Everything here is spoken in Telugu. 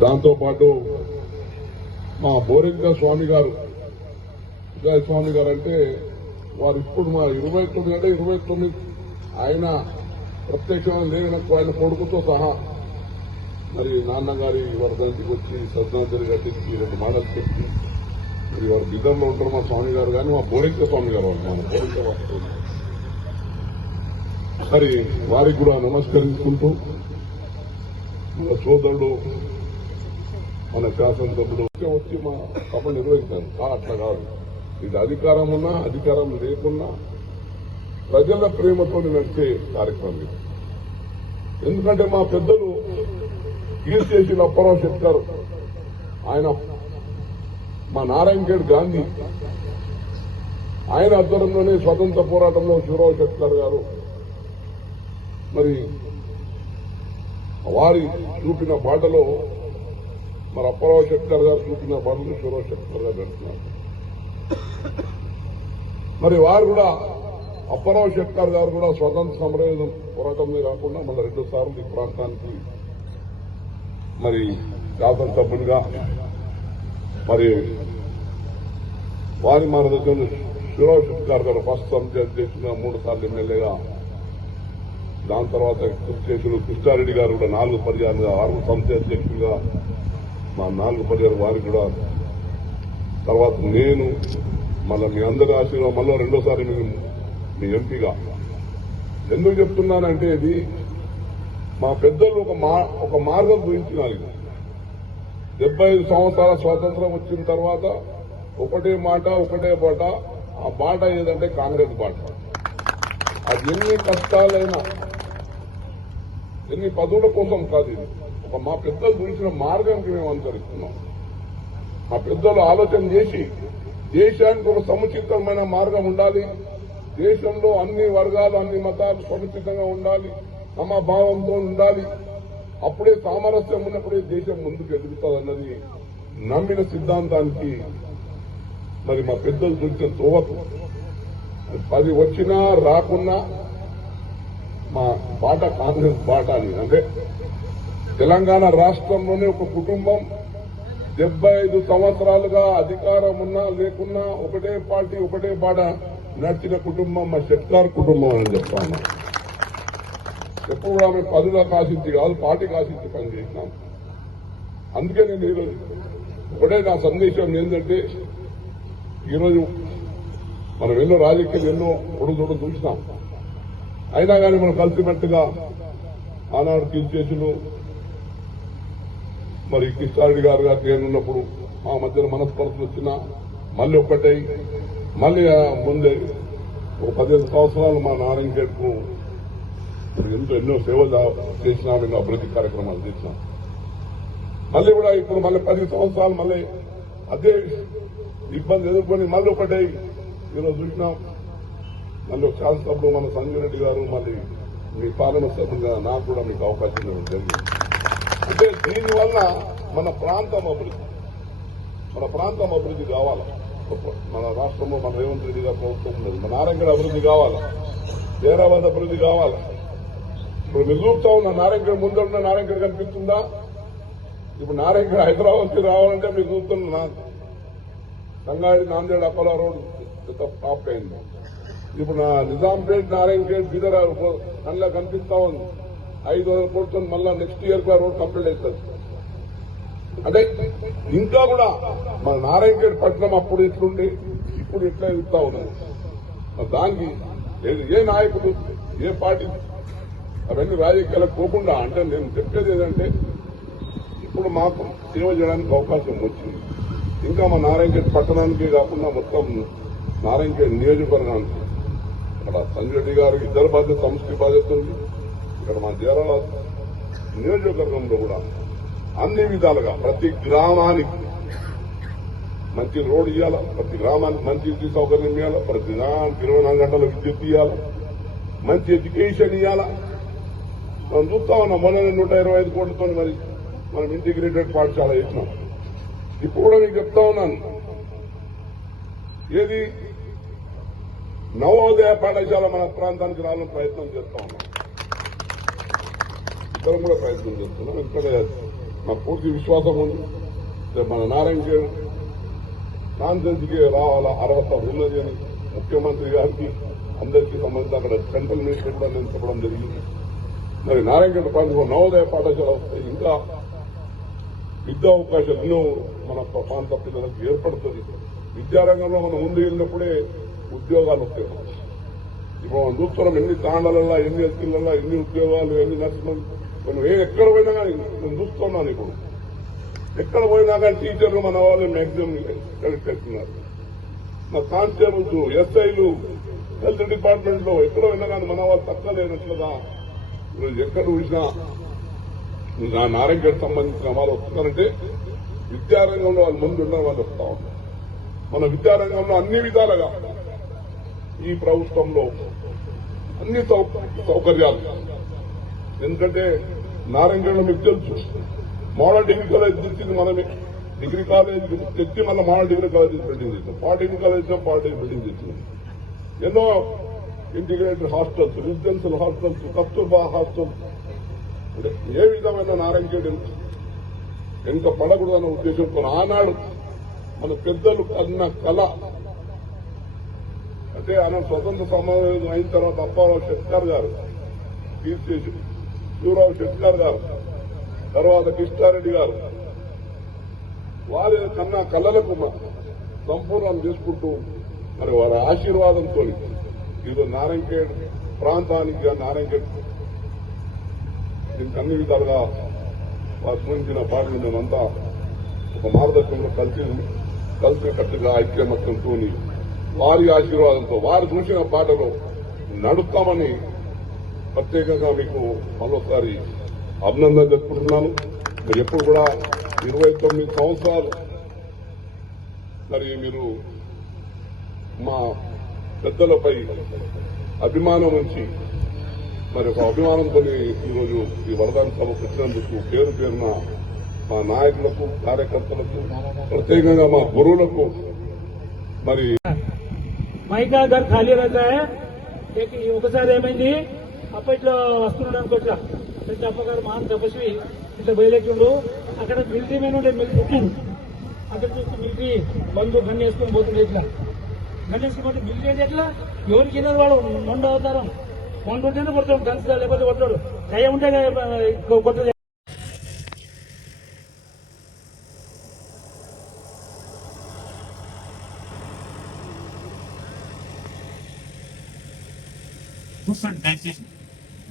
దాంతోపాటు మా బోరింక స్వామి గారు స్వామి గారు అంటే వారు ఇప్పుడు మా ఇరవై తొమ్మిది అంటే ఇరవై తొమ్మిది. ఆయన ప్రత్యక్షంగా లేనకు ఆయన కొడుకుతో సహా మరి నాన్నగారి వర్ధంతికి వచ్చి శ్రద్ధాంజలి ఘటించి రెండు మాటలు చెప్పి మరి వారు బిడ్డల్లో ఉంటారు మా స్వామి గారు కానీ మా బోరింక స్వామి గారు వాళ్ళు మన బోరింక మరి వారికి కూడా నమస్కరించుకుంటూ మన సోదరుడు మన శాసనసభ్యుడు వచ్చి మా సభ నిర్వహించారు అట్లా కాదు. ఇది అధికారం ఉన్నా అధికారం లేకున్నా ప్రజల ప్రేమతో నడిచే కార్యక్రమం ఇది. ఎందుకంటే మా పెద్దలు కీర్తిశేషి అప్పారావు చెప్తారు ఆయన మా నారాయణఖేడ్ గాంధీ ఆయన ఆధ్వర్యంలోనే స్వతంత్ర పోరాటంలో శివరావు చెప్తారు గారు మరి వారి చూపిన బాటలో మరి అప్పారావు శెట్కర్ గారు చూపిన పనులు శివరావు శెట్కర్ గారు పెడుతున్నారు మరి వారు కూడా అప్పారావు శెట్కర్ గారు కూడా స్వతంత్ర సమర పోరాటమే కాకుండా మళ్ళీ రెండు సార్లు ఈ ప్రాంతానికి మరి శాసనసభ్యులుగా మరి వారి మార్గదర్శనం శివరావు శెట్కర్ గారు ఫస్ట్ సమితి అధ్యక్షులుగా మూడు సార్లు ఎమ్మెల్యేగా. దాని తర్వాత కృష్ణేశులు కృష్ణారెడ్డి గారు కూడా నాలుగు పర్యాలుగా ఆరు సంస్థ అధ్యక్షులుగా మా నాలుగు పర్యాలు వారికి కూడా. తర్వాత నేను మళ్ళీ మీ అందరి ఆశీర్వాదం మళ్ళీ రెండోసారి మీ మీ ఎంపీగా. ఎందుకు చెప్తున్నానంటే ఇది మా పెద్దలు ఒక మా ఒక మార్గం గురించినారు ఇది. డెబ్బై ఐదు సంవత్సరాల స్వాతంత్రం వచ్చిన తర్వాత ఒకటే మాట ఒకటే బాట. ఆ బాట ఏదంటే కాంగ్రెస్ బాట. అది ఎన్ని కష్టాలైనా ఎన్ని పదవుల కోసం కాదు ఇది. ఒక మా పెద్దలు గురించిన మార్గానికి మేము అనుసరిస్తున్నాం మా పెద్దలు ఆలోచన చేసి దేశానికి ఒక సముచితమైన మార్గం ఉండాలి. దేశంలో అన్ని వర్గాలు అన్ని మతాలు సముచితంగా ఉండాలి. సమభావంతో ఉండాలి. అప్పుడే సామరస్యం ఉన్నప్పుడే దేశం ముందుకు ఎదుగుతుందన్నది నమ్మిన సిద్ధాంతానికి మరి మా పెద్దలు చూసిన తోవకు. పది వచ్చినా రాకున్నా మా బాట కాంగ్రెస్ బాట అని అంటే తెలంగాణ రాష్ట్రంలోనే ఒక కుటుంబం. డెబ్బై ఐదు సంవత్సరాలుగా అధికారం ఉన్నా లేకున్నా ఒకటే పార్టీ ఒకటే బాట నడిచిన కుటుంబం మా షెట్కార్ కుటుంబం అని చెప్తాను. ఎప్పుడు కూడా మేము పదులకు ఆశించి కాదు పార్టీకి ఆశించి పనిచేసినాం అందుకే నేను ఈరోజు ఒకటే నా సందేశం ఏంటంటే ఈరోజు మనం ఎన్నో రాజకీయాలు ఎన్నో పొడుదొడు చూసినాం. అయినా కానీ మనం కలిసిమెట్టుగా ఆనాడు చేసిన మరి కిష్టారెడ్డి గారు గారు నేనున్నప్పుడు మా మధ్యన మనస్పర్ధలు వచ్చినా మళ్ళీ ఒక్కటై మళ్ళీ ముందే ఒక పదిహేను సంవత్సరాలు మా నారాయణ గేట్కు ఎంతో ఎన్నో సేవలు చేసినాం ఎన్నో అభివృద్ధి కార్యక్రమాలు చేసినాం. మళ్ళీ కూడా ఇప్పుడు మళ్ళీ పది సంవత్సరాలు మళ్ళీ అదే ఇబ్బంది ఎదుర్కొని మళ్ళీ ఒకటై ఈరోజు చూసినాం. మళ్ళీ ఒక మన సంజయ్ రెడ్డి గారు మళ్ళీ మీ పాలన సభ్యులుగా నాకు కూడా మీకు అవకాశం ఇవ్వడం జరిగింది. అంటే దీనివల్ల మన ప్రాంతం అభివృద్ధి. మన ప్రాంతం అభివృద్ధి కావాలి? మన రాష్ట్రంలో మన రేవంత్ రెడ్డి గారు ప్రభుత్వం ఉన్నది. మన నారాయణగఢ అభివృద్ధి కావాలి? హైదరాబాద్ అభివృద్ధి కావాలి? ఇప్పుడు మీరు చూస్తా ఉన్న నారాయణగఢ ముందు ఉన్న కనిపిస్తుందా? ఇప్పుడు నారాయణగఢ హైదరాబాద్కి రావాలంటే మీరు చూస్తున్నా సంగారెడ్డి నాందేడ్ అప్పల రోడ్ టాప్ అయింది. ఇప్పుడు నా నిజాంపేట్ నారాయణపేట్ బీదర్ అందులో కనిపిస్తా ఉంది. ఐదు వందల కోట్లతో మళ్ళా నెక్స్ట్ ఇయర్ కూడా రోడ్ కంప్లీట్ అవుతుంది. అంటే ఇంకా కూడా మన నారాయణపేట పట్టణం అప్పుడు ఇట్లుండి ఇప్పుడు ఇట్లా ఇస్తా ఉన్నది దానికి ఏ- ఏ ఏ పార్టీ? అవన్నీ రాజకీయాలకు పోకుండా అంటే నేను చెప్పేది ఏదంటే ఇప్పుడు మాకు సేవ చేయడానికి అవకాశం వచ్చింది. ఇంకా మా నారాయణపేట పట్టణానికి కాకుండా మొత్తం నారాయణపేట నియోజకవర్గానికి. ఇక్కడ సంజయ్ రెడ్డి గారు ఇద్దరు బాధ్యత సంస్కృతి బాధ్యత ఉంది. ఇక్కడ మా జీరాల నియోజకవర్గంలో కూడా అన్ని విధాలుగా ప్రతి గ్రామానికి మంచి రోడ్డు ఇవ్వాల ప్రతి గ్రామానికి మంచి విద్యుత్ సౌకర్యం ఇవ్వాలా ప్రతి గ్రామానికి ఇరవై నాలుగు గంటల విద్యుత్ ఇవ్వాలా మంచి ఎడ్యుకేషన్ ఇవ్వాలా మనం చూస్తా ఉన్నాం మొన్న నూట ఇరవై ఐదు కోట్లతో మరి మనం ఇంటిగ్రేటెడ్ పాఠశాల ఇచ్చినాం ఇప్పుడు కూడా మీకు చెప్తా ఉన్నాను. ఏది నవోదయ పాఠశాల మన ప్రాంతానికి రావాలని ప్రయత్నం చేస్తా ఉన్నాం. ఇద్దరం కూడా ప్రయత్నం చేస్తున్నాం. ఇక్కడ నాకు పూర్తి విశ్వాసం ఉంది. మన నారాయణ ఖేడ్ కాన్ఫరెన్స్కి రావాల అర్హత ఉన్నది అని ముఖ్యమంత్రి గారికి అందరికీ సంబంధించి అక్కడ సెంట్రల్ మినిస్టర్ కూడా నేను చెప్పడం జరిగింది. మరి నారాయణ ప్రాంతంలో నవోదయ పాఠశాల వస్తే ఇంకా విద్యా అవకాశాలు ఎన్నో మన ప్రాంత పిల్లలకు ఏర్పడుతుంది. విద్యారంగంలో మనం ముందు వెళ్ళినప్పుడే ఉద్యోగాలు ఉపయోగం ఇప్పుడు మనం చూస్తున్నాం ఎన్ని తాండాలల్లో ఎన్ని ఎత్తులల్లా ఎన్ని ఉద్యోగాలు ఎన్ని నర్సింగ్ మనం ఏ ఎక్కడ పోయినా కానీ నేను చూస్తున్నాను ఇప్పుడు. ఎక్కడ పోయినా కానీ టీచర్లు మన వాళ్ళు మ్యాక్సిమం కలెక్ట్ చేస్తున్నారు. మా కానిస్టేబుల్స్ ఎస్ఐలు హెల్త్ డిపార్ట్మెంట్లో ఎక్కడ పోయినా కానీ మన వాళ్ళు తక్కువ లేనట్లుగా ఈరోజు ఎక్కడ చూసినా నా నారాయణగఢ్ సంబంధించిన వాళ్ళు వస్తున్నారంటే విద్యారంగంలో వాళ్ళు ముందు ఉన్న వాళ్ళు వస్తా ఉన్నారు. మన విద్యారంగంలో అన్ని విధాలుగా ఈ ప్రభుత్వంలో అన్ని సౌకర్యాలు. ఎందుకంటే నారాయణగఢ్ మీకు తెలుసు. మోడల్ డిగ్రీ కాలేజ్ తెచ్చింది మనమే. డిగ్రీ కాలేజ్ తెచ్చి మళ్ళీ మోడల్ డిగ్రీ కాలేజ్ బిల్డింగ్ తెచ్చాం పాలిటెక్నిక్ కాలేజ్ పాలిటెక్నిక్ బిల్డింగ్ తెచ్చినాం ఎన్నో integrated hostels residential hostels Kasturba hostels. అంటే ఏ విధమైన నారాయణగఢ్ ఎంత పడకూడదన్న ఉద్దేశంతో ఆనాడు మన పెద్దలు కన్న కళ అంటే ఆయన స్వతంత్ర సమావేశం అయిన తర్వాత అప్పారావు షెట్కర్ గారు తీర్చేసి శివరావు షెట్కర్ గారు తర్వాత కృష్ణారెడ్డి గారు వారి కన్నా కళ్ళలకు సంపూర్ణం చేసుకుంటూ మరి వారి ఆశీర్వాదంతో ఇది నారాయణఖేడ్ ప్రాంతానికి కానీ నారాయణఖేడ్ దీనికి అన్ని విధాలుగా వారి గురించిన పాటలు మేమంతా ఒక మార్గదర్శకంలో కలిసి కలిసికట్టుగా ఐక్యమత్యంతో వారి ఆశీర్వాదంతో వారు చూసిన పాటలో నడుస్తామని ప్రత్యేకంగా మీకు మరోసారి అభినందన చెప్పుకుంటున్నాను. మరి ఎప్పుడు కూడా ఇరవై తొమ్మిది సంవత్సరాలు మరి మీరు మా పెద్దలపై అభిమానం ఉంచి మరి ఒక అభిమానంతో ఈరోజు ఈ వరదాన సభకు వచ్చినందుకు పేరు పేరున మా నాయకులకు కార్యకర్తలకు ప్రత్యేకంగా మా గురువులకు మరి మైకా గారు ఖాళీ రకాయ ఒకసారి ఏమైంది? అప్పట్లో వస్తున్నాడు అనుకోట్లా పెద్ద అప్పగారు మహాన్ తపస్వి ఇట్లా బయలుదేరుడు అక్కడ మిలిటరీ మీద ఉండే మిలిటరీ అక్కడ చూస్తే మిలిటరీ బంధు గన్ వేసుకొని పోతుండే ఇట్లా. గన్ వేసుకుంటే మిలిటరీ అంటే ఎట్లా? ఎవరికి వెళ్ళారు వాళ్ళు మొండ అవతారం. మొండ ఉంటేనే కొడతాడు గన్స్ కొట్టాడు. దయ ఉంటే కొట్టదు different digestion.